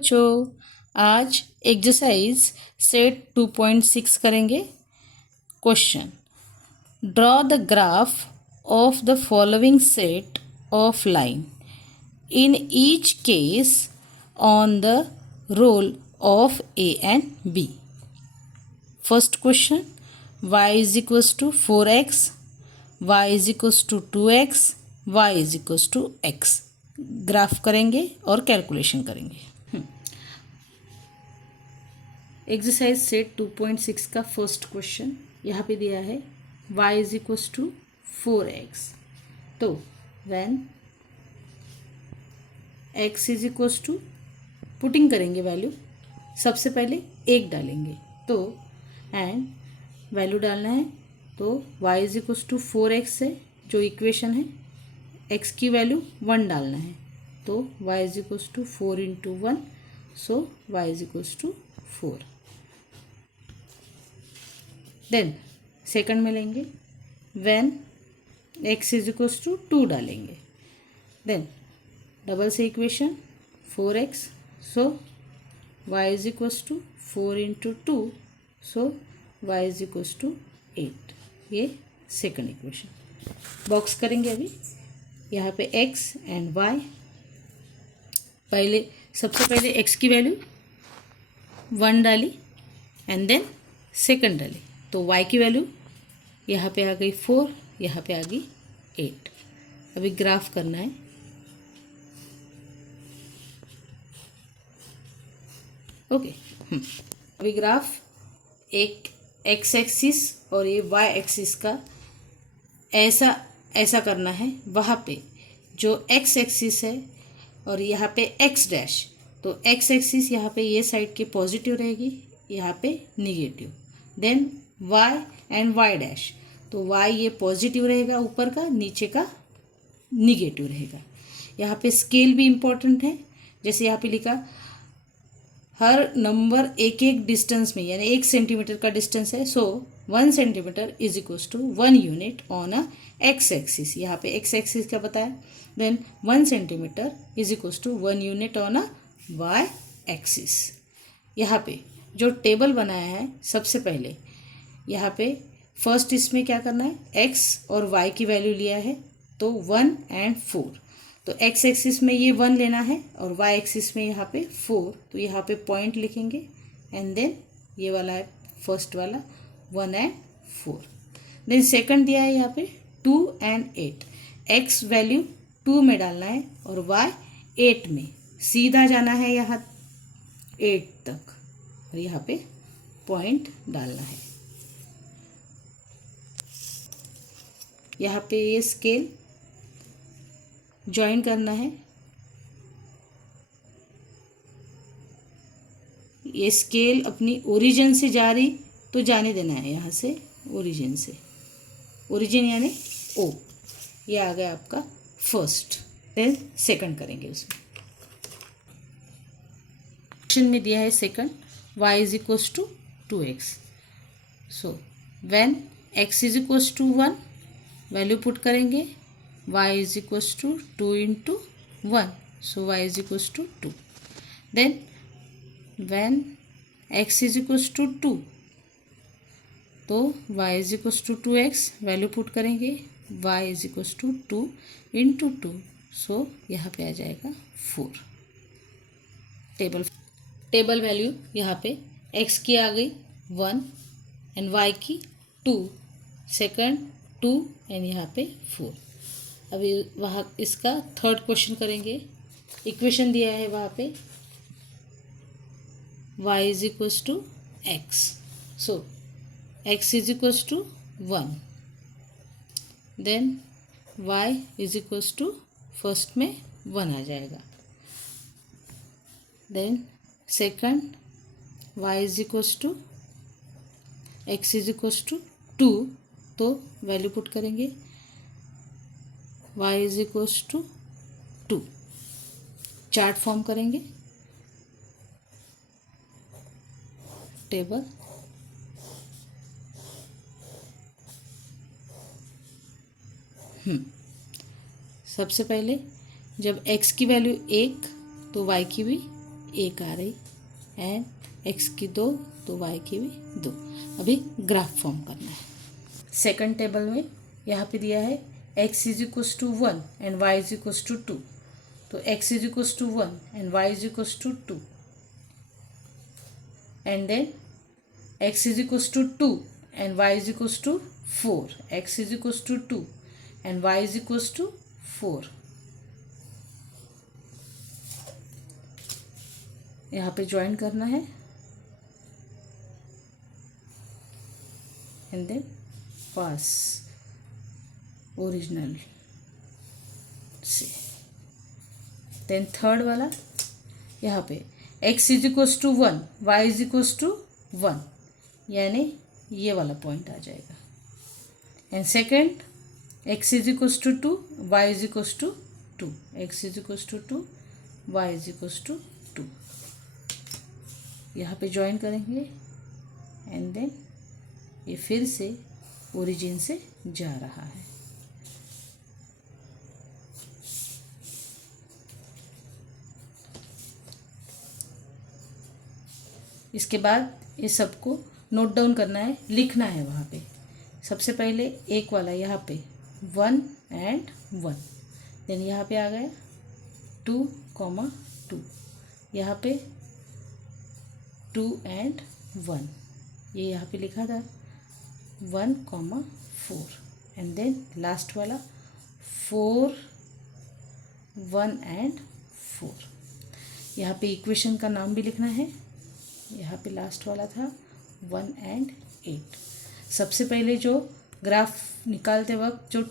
बच्चों, आज exercise set 2.6 करेंगे। Question, draw the graph of the following set of line in each case on the role of A and B. First question, y is equals to 4x, y is equals to 2x, y is equals to x। Graph करेंगे और calculation करेंगे। Exercise set 2.6 का first question यहाँ पे दिया है y is equals to 4x। तो when x is equals to, putting करेंगे वैल्यू, सबसे पहले 1 डालेंगे तो एंड वैल्यू डालना है तो y is equals to 4x है जो इक्वेशन है, x की वैल्यू 1 डालना है तो y is equals to 4 into 1, so y is equals to 4। Then second में लेंगे, when x is equals to 2 डालेंगे, देन डबल से equation 4x, so y is equals to 4 into 2, so y is equals to 8। ये second equation. Box करेंगे अभी यहाँ पे x and y। सबसे पहले x की वैल्यू 1 डाली एंड देन सेकंड डाली तो y की वैल्यू यहाँ पे आ गई 4, यहाँ पे आ गई 8। अभी ग्राफ करना है। ओके, अभी ग्राफ एक x एक्सिस और ये y एक्सिस का ऐसा करना है। वहाँ पे जो x एक्सिस है और यहाँ पे x डैश, तो x एक्सिस यहाँ पे ये साइड की पॉजिटिव रहेगी, यहाँ पे negative. Then y and y dash, तो y ये पॉजिटिव रहेगा ऊपर का, नीचे का निगेटिव रहेगा। यहाँ पे स्केल भी इम्पोर्टेंट है, जैसे यहाँ पे लिखा हर नंबर एक एक डिस्टेंस में, यानी 1 सेंटीमीटर का डिस्टेंस है, so 1 centimetre is equals to 1 unit on a X axis. यहाँ पे एक्स एक्सिस क्या बताया, then 1 centimetre is equals to 1 unit on a Y axis. यहाँ पे जो टेबल बनाया है, सबसे पहले यहाँ पे फर्स्ट इसमें क्या करना है, x और y की वैल्यू लिया है तो 1 एंड 4, तो x एक्सिस में ये 1 लेना है और y एक्सिस में यहाँ पे 4, तो यहाँ पे पॉइंट लिखेंगे एंड देन ये वाला है फर्स्ट वाला 1 एंड 4। देन सेकंड दिया है यहाँ पे 2 एंड 8, x वैल्यू 2 में डालना है और y 8 में, सीधा जाना है यहाँ 8 तक और यहाँ पे पॉइंट डालना है। यहाँ पे ये स्केल ज्वाइन करना है, ये स्केल अपनी ओरिजिन से जा रही तो जाने देना है, यहाँ से ओरिजिन से, ओरिजिन यानी O, ये आ गया आपका फर्स्ट। देन सेकंड करेंगे उसमें। क्वेश्चन में दिया है second, y is equals to 2x, so when x is equals to 1, value put करेंगे, y is equals to 2 into 1, so y is equals to 2। Then when x is equals to 2, तो y is equals to 2x, value put करेंगे, y is equals to 2 into 2, so यहाँ पे आ जाएगा 4। Table value यहाँ पे x की आ गई 1 एंड y की 2, सेकंड 2 एंड यहाँ पे 4। अभी वहाँ इसका थर्ड क्वेश्चन करेंगे। इक्वेशन दिया है वहाँ पे y is equals to x, so x is equals to 1, then y is equals to first में 1 आ जाएगा, then second y is equals to x is equals to 2, तो वैल्यू पुट करेंगे, y is equals to 2। Chart form करेंगे, table, सबसे पहले जब x की वैल्यू 1 तो y की भी एक आ रही, एंड एक्स की 2 तो वाई की भी 2। अभी ग्राफ फॉर्म करना है। सेकंड टेबल में यहाँ पे दिया है x is equals to 1 and y is equals to 2। तो x is equals to 1 and y is equals to 2, and then x is equals to 2 and y is equals to 4, x is equals to 2 and y is equals to 4। यहाँ पे join करना है and then pass original से। Then third वाला यहाँ पे x is equals to 1, y is equals to 1, यानी ये वाला पॉइंट आ जाएगा। And second x is equals to 2, y is equals to 2, x is equals to 2, y is equals to 2। यहाँ पे ज्वाइन करेंगे एंड देन ये फिर से ओरिजिन से जा रहा है। इसके बाद ये सबको नोट डाउन करना है, लिखना है वहाँ पे। सबसे पहले एक वाला यहाँ पे 1 and 1, देन यहाँ पे आ गया 2, यहाँ पे 2 and 1, ये यहाँ पे लिखा था 1, 4, एंड देन लास्ट वाला 4, 1 and 4। यहाँ पे इक्वेशन का नाम भी लिखना है। यहाँ पे लास्ट वाला था 1 and 8। सबसे पहले जो ग्राफ निकालते वक्त जो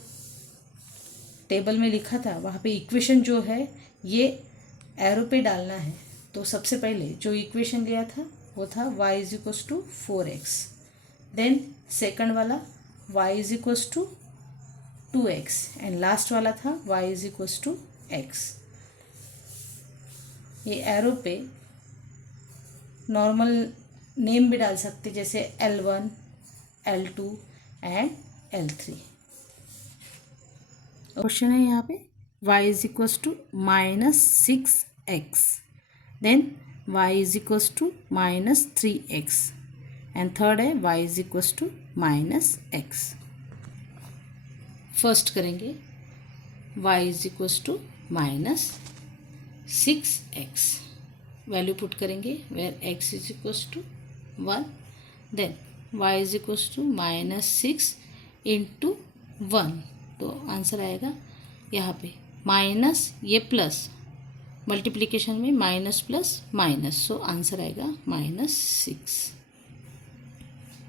टेबल में लिखा था वहाँ पे इक्वेशन जो है ये एरो पे डालना है। तो सबसे पहले जो इक्वेशन लिया था वो था y is equals to 4x, then second वाला y is equals to 2x and last वाला था y is equals to x। ये एरो पे नॉर्मल नेम भी डाल सकते, जैसे L1, L2 and L3। Question है यहाँ पे y is equals to -6x, then y is equals to -3x and third है y is equals to -x। First करेंगे y is equals to -6x, value put करेंगे where x is equals to 1, then y is equals to -6 into 1, तो answer आएगा यहाँ पे minus, ये plus, multiplication में minus plus minus, so answer आएगा -6।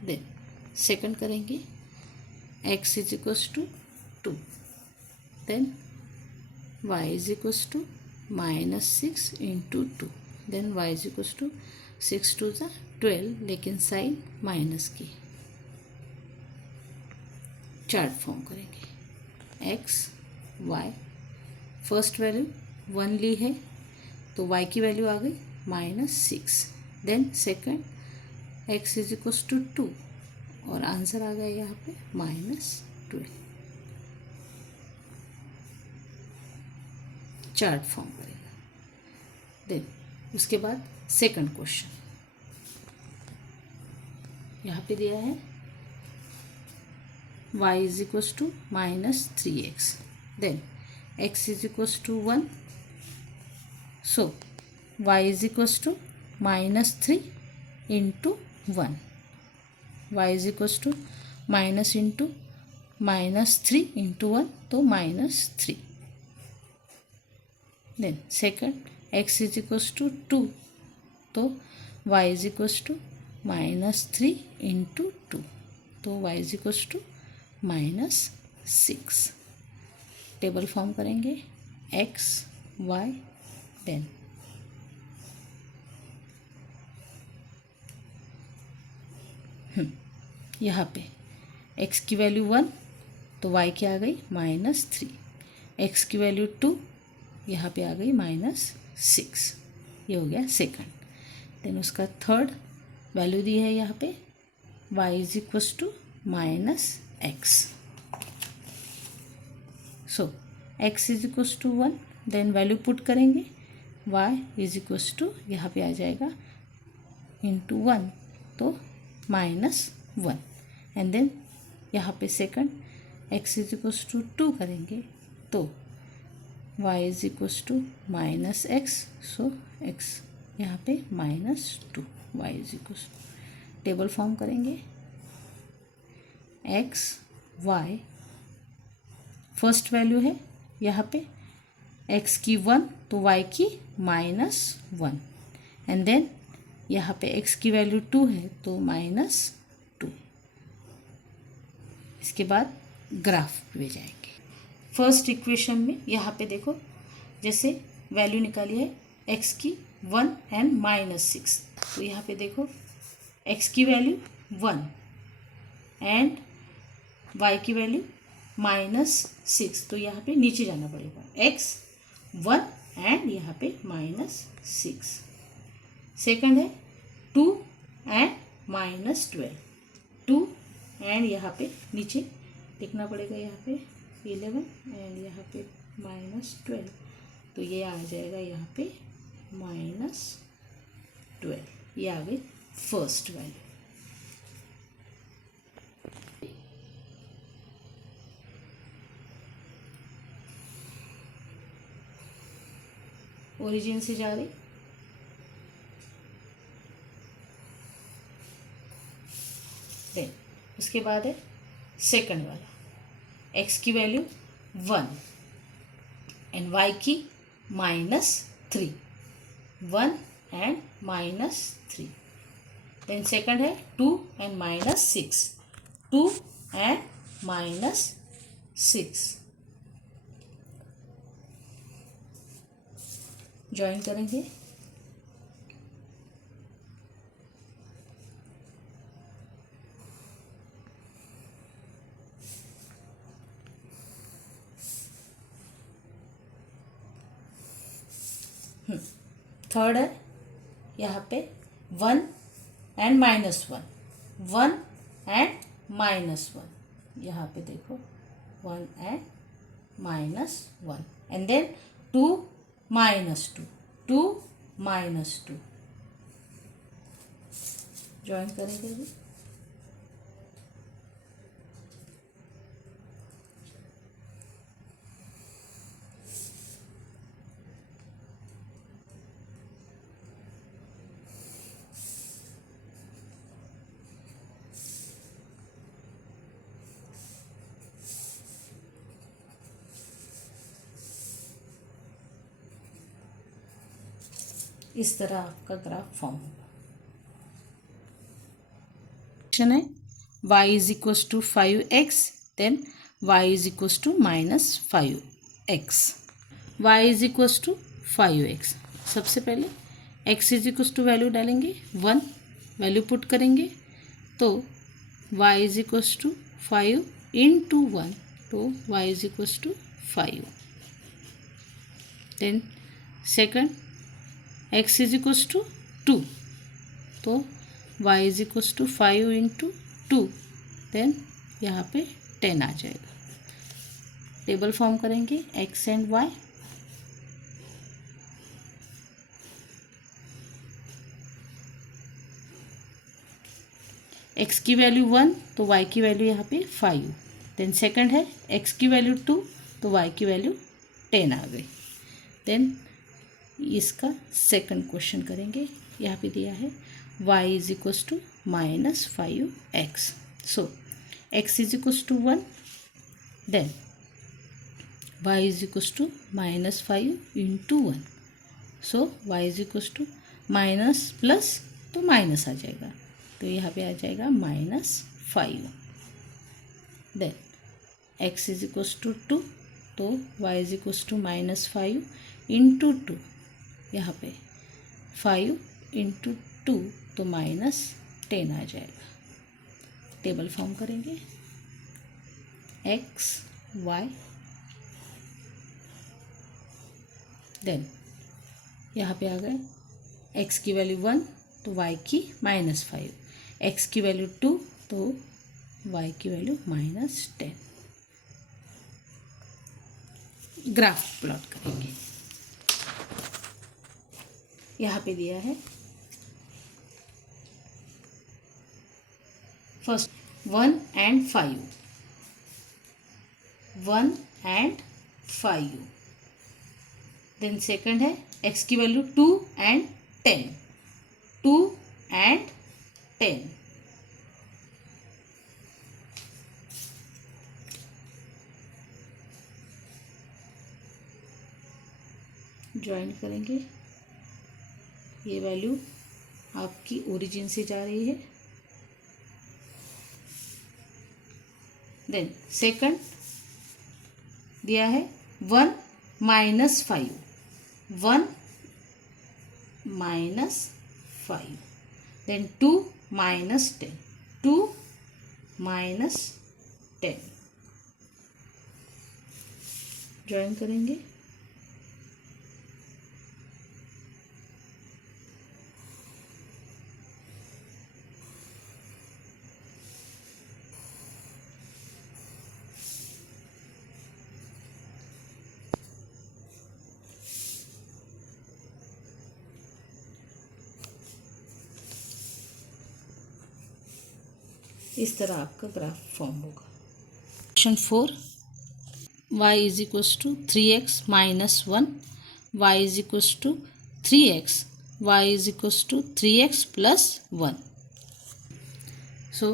Then second करेंगे x is equals to 2, then y is equals to -6 into 2, then y is equals to 6 2 ज़ा 12, लेकिन साइन माइनस की। चार्ट फॉर्म करेंगे x y, फर्स्ट वैल्यू 1 ली है तो y की वैल्यू आ गई -6, then second x is equals to 2 और आंसर आ गया यहाँ पे -12। चार्ट फॉर्म करेगा। देन उसके बाद सेकंड क्वेश्चन यहाँ पे दिया है y is equals to -3x, then x is equals to 1, so y is equals to -3 into 1, y is equals to minus into -3 into 1, तो -3। Then second x is equals to 2, तो y is equals to -3 into 2, तो y is equals to -6। Table form करेंगे x y, then यहाँ पे x की value 1 तो y की आ गई -3, x की वैल्यू 2 यहाँ पे आ गई -6, ये हो गया सेकंड। देन उसका थर्ड वैल्यू दी है यहाँ पे y is equals to -x, so x is equals to 1, then value put करेंगे वाई इज इक्वल्स टू यहाँ पे आ जाएगा इंटू 1, तो -1। एंड देन यहाँ पे second x is equals to 2 करेंगे तो y is equals to -x, so x यहाँ पे -2, y is equals to, table form करेंगे x y, फर्स्ट वैल्यू है यहाँ पे x की 1 तो y की -1, एंड देन यहाँ पे x की वैल्यू 2 है तो -2। इसके बाद ग्राफ पे जाएंगे। फर्स्ट इक्वेशन में यहाँ पे देखो जैसे वैल्यू निकाली है x की 1 एंड -6, तो यहाँ पे देखो x की वैल्यू 1 एंड y की वैल्यू -6, तो यहाँ पे नीचे जाना पड़ेगा x 1 एंड यहाँ पे -6। सेकंड है 2 एंड -12, 2 एंड यहाँ पे नीचे लिखना पड़ेगा, यहाँ पे 11 एंड यहाँ पे -12, तो ये आ जाएगा यहाँ पे -12, ये आ गई फर्स्ट वैल्यू। ओरिजिन से जा रही, देन उसके बाद है सेकंड वाला x की वैल्यू 1 एंड y की -3, 1 एंड -3, देन सेकंड है 2 एंड -6, 2 एंड -6, ज्वाइन करेंगे। थर्ड है यहाँ पे 1 एंड -1, 1 एंड -1, यहाँ पे देखो 1 एंड -1, एंड देन 2 -2, 2 -2, ज्वाइन करेंगे अभी। इस तरह आपका ग्राफ फॉर्म होगा। क्वेश्चन है y is equals to 5x, then y is equals to -5x, y is equals to 5x। सबसे पहले x is equals to value डालेंगे 1, वैल्यू पुट करेंगे तो y is equals to 5 into 1, तो y is equals to 5, then second x is equals to 2, तो y is equals to 5 into 2, then यहाँ पे 10 आ जाएगा। टेबल फॉर्म करेंगे x एंड y, x की वैल्यू 1 तो y की वैल्यू यहाँ पे 5, देन सेकंड है x की वैल्यू 2 तो y की वैल्यू 10 आ गई। देन इसका सेकंड क्वेश्चन करेंगे, यहाँ पे दिया है y is equals to -5x, so x is equals to 1, then y is equals to -5 into 1, so y is equals to minus plus तो माइनस आ जाएगा, तो यहाँ पे आ जाएगा -5, then x is equals to 2, तो y is equals to -5 into 2, यहाँ पे 5 इंटू 2 तो -10 आ जाएगा। टेबल फॉर्म करेंगे x y, देन यहाँ पे आ गए x की वैल्यू 1 तो y की -5, x की वैल्यू 2 तो y की वैल्यू -10। ग्राफ प्लॉट करेंगे। यहाँ पे दिया है first 1 and 5, 1 and 5. Then second है x की वैल्यू 2 and 10, 2 and 10. ज्वाइन करेंगे, ये वैल्यू आपकी ओरिजिन से जा रही है. देन सेकंड दिया है 1 minus 5, 1 minus 5. Then 2 minus 10, 2 minus 10. Join करेंगे, इस तरह आपका ग्राफ फॉर्म होगा. Question 4, y is equals to 3x minus 1, y is equals to 3x, y is equals to 3x plus 1. So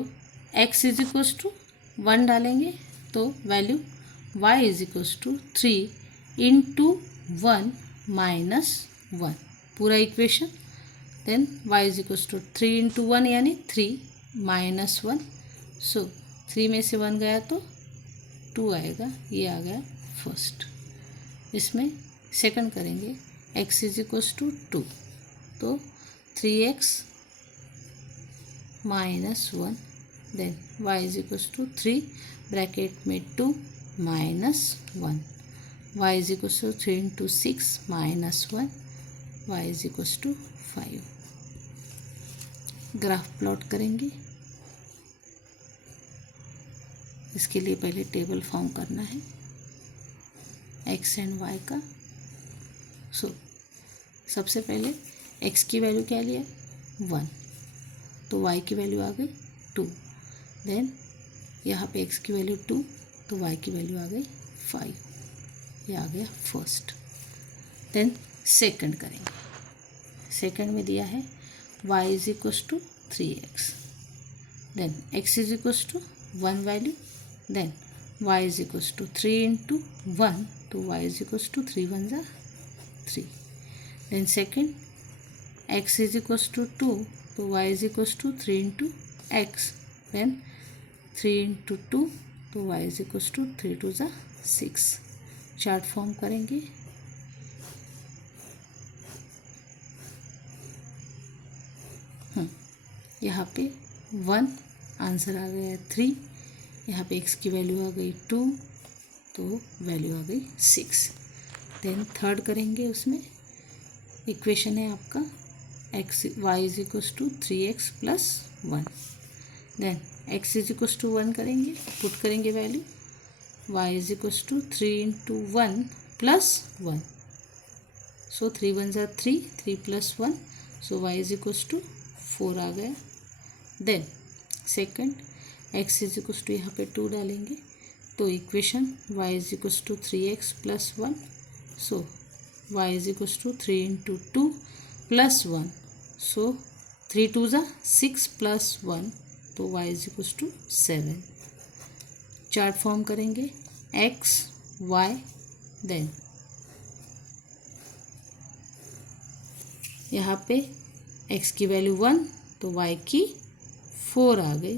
x is equals to 1 डालेंगे तो value y is equals to 3 into 1 minus 1, पूरा equation. Then y is equals to 3 into 1 यानी 3 minus 1. So 3 में से 1 गया तो 2 आएगा, ये आ गया फर्स्ट. इसमें सेकंड करेंगे, x इज इक्वल्स टू 2, तो 3x minus 1. Then y is equals to 3 bracket में 2 minus 1, y is equals to 3 into 6 minus 1, y is equals to 5. Graph plot करेंगे. इसके लिए पहले टेबल फॉर्म करना है x एंड y का. सो सबसे पहले x की वैल्यू क्या लिया 1, तो y की वैल्यू आ गई 2. देन यहाँ पे x की वैल्यू 2 तो y की वैल्यू आ गई 5, ये आ गया फर्स्ट. देन सेकंड करेंगे, सेकंड में दिया है y is equals to 3x, then x is equals to 1 value, then y is equals to 3 into 1 तो y इज इक्वल्स टू 3 1 जा 3. Then second x is equals to 2 तो y is equals to 3 into x, then 3 into 2 तो y is equals to 3 2 जा 6. Chart form करेंगे. यहाँ पे 1 answer आ गया 3, यहाँ पे x की वैल्यू आ गई 2 तो वैल्यू आ गई 6. देन थर्ड करेंगे, उसमें इक्वेशन है आपका y is equals to 3x plus 1. Then x is equals to 1 करेंगे, पुट करेंगे value, y is equals to 3 into 1 plus 1, so 3 1 जा 3, 3 plus 1, so y is equals to 4 आ गया. Then second x is equals to यहाँ पे 2 डालेंगे तो equation y is equals to 3x plus 1, so y is equals to 3 into 2 plus 1, so 3 2 जा 6 plus 1 तो y is equals to 7. Chart form करेंगे x y, then यहाँ पे x की वैल्यू 1 तो y की 4 आ गई,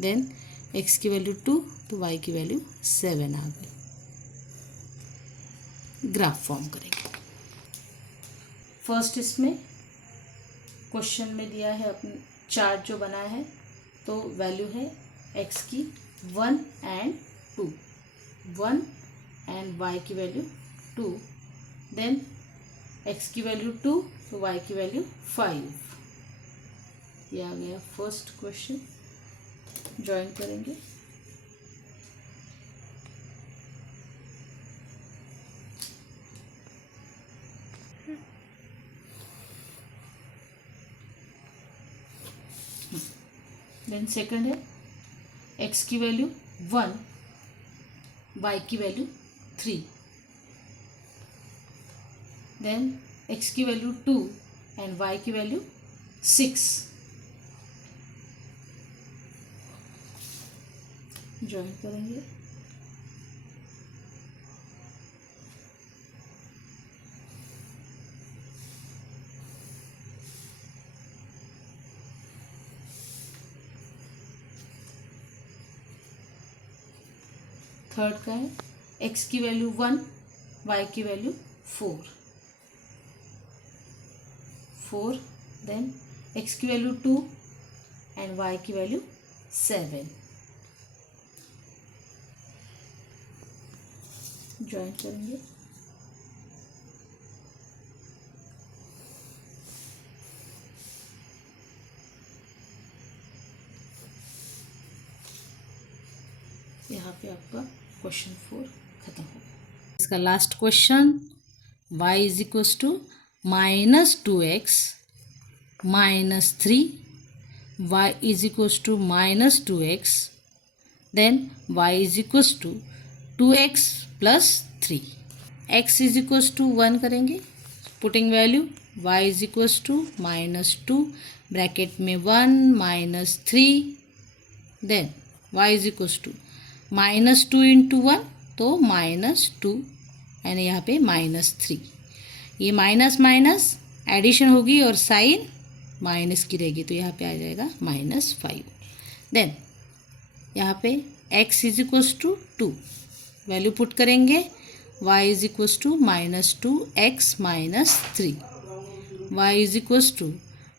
देन x की वैल्यू 2 तो y की वैल्यू 7 आ गई. ग्राफ फॉर्म करेंगे. फर्स्ट इसमें क्वेश्चन में दिया है अपने चार्ट जो बना है, तो वैल्यू है x की 1 and 2, 1 and y की वैल्यू 2, देन x की वैल्यू 2 तो y की वैल्यू 5. ये आ गया फर्स्ट क्वेश्चन. ज्वाइन करेंगे. देन सेकंड है x की वैल्यू 1, y की वैल्यू 3, देन x की वैल्यू 2 एंड y की वैल्यू 6. ज्वाइन करेंगे. थर्ड का है x की वैल्यू 1, y की वैल्यू 4, देन x की वैल्यू 2 एंड y की वैल्यू 7. ज्वाइन करेंगे. यहाँ पे आपका क्वेश्चन 4 खत्म हो गया. इसका last question y is equals to -2x -3, y is equals to -2x, then y is equals to 2x + 3. x is equals to 1 करेंगे, putting value y is equals to -2 bracket में 1 -3, then y is equals to -2 into 1 तो -2 and यहाँ पे -3. ये minus minus addition होगी और sign minus की रहेगी तो यहाँ पे आ जाएगा -5. देन यहाँ पे x is equals to 2 value put करेंगे, y is equals to -2x -3, y is equals to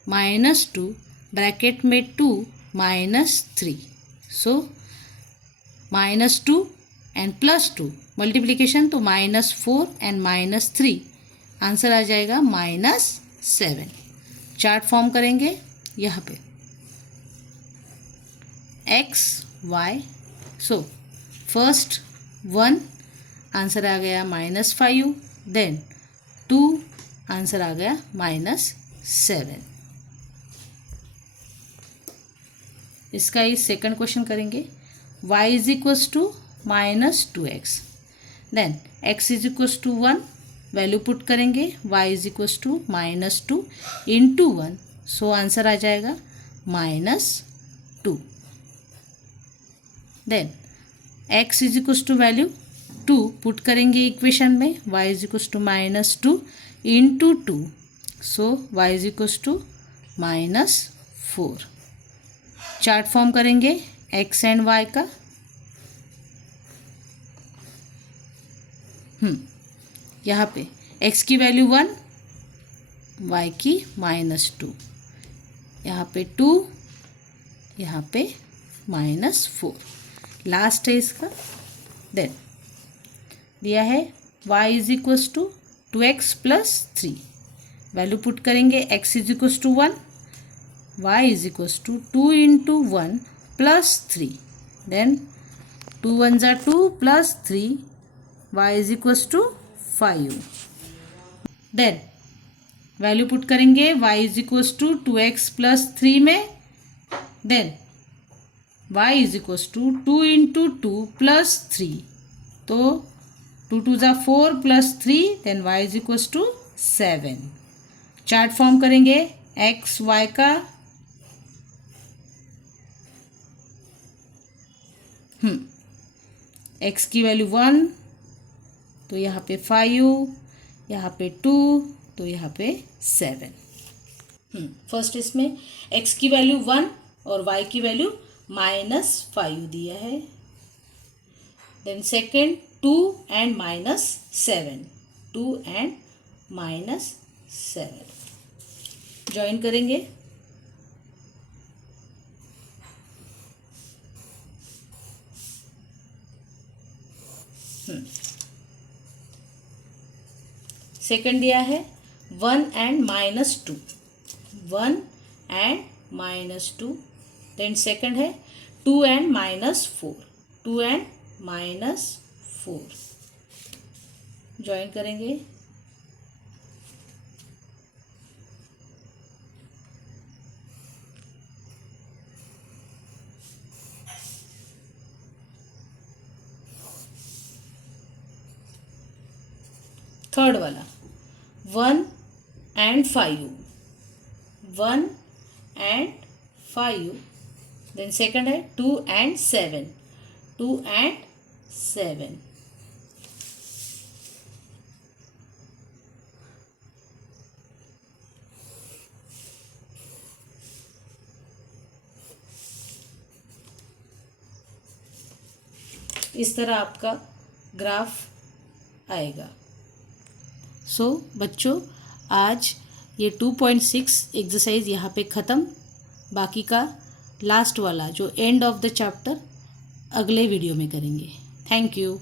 -2 bracket में 2 -3, सो -2 एंड +2 मल्टीप्लिकेशन तो -4 एंड -3 आंसर आ जाएगा -7. चार्ट फॉर्म करेंगे यहाँ पे x y, so first 1 answer आ गया -5, देन 2 आंसर आ गया -7. इसका ही सेकंड क्वेश्चन करेंगे. y is equals to -2x, then x is equals to 1 value put करेंगे, y is equals to -2 into 1, so answer आ जाएगा -2. Then x is equals to value 2 put करेंगे इक्वेशन में, y is equals to -2 into 2, so y is equals to -4. Chart form करेंगे x and y का. यहाँ पे x की value 1, y की -2, यहाँ पे 2, यहाँ पे -4. लास्ट है इसका. देन दिया है y is equals to 2x + 3 value put करेंगे, x is equals to 1, y is equals to 2 into 1 + 3, then 2 1s are 2 + 3, y is equals to 5. Then value put करेंगे y is equals to 2x + 3 में, then y is equals to 2 into 2 + 3, तो 2 2s are 4 + 3, then y is equals to 7. Chart form करेंगे x y का. x की value 1 तो यहाँ पे 5, यहाँ पे 2 तो यहाँ पे 7. फर्स्ट इसमें x की वैल्यू 1 और y की वैल्यू -5 दिया है. Then second 2 and -7, 2 and -7 join करेंगे. सेकंड दिया है 1 एंड -2, 1 एंड -2, देन सेकंड है 2 एंड -4, 2 एंड -4 ज्वाइन करेंगे. थर्ड वाला 1 and 5, 1 and 5. देन सेकंड है 2 and 7, 2 and 7. इस तरह आपका ग्राफ आएगा. सो बच्चों, आज ये 2.6 एक्सरसाइज यहाँ पे ख़त्म. बाकी का लास्ट वाला जो एंड ऑफ द चैप्टर अगले वीडियो में करेंगे. Thank you.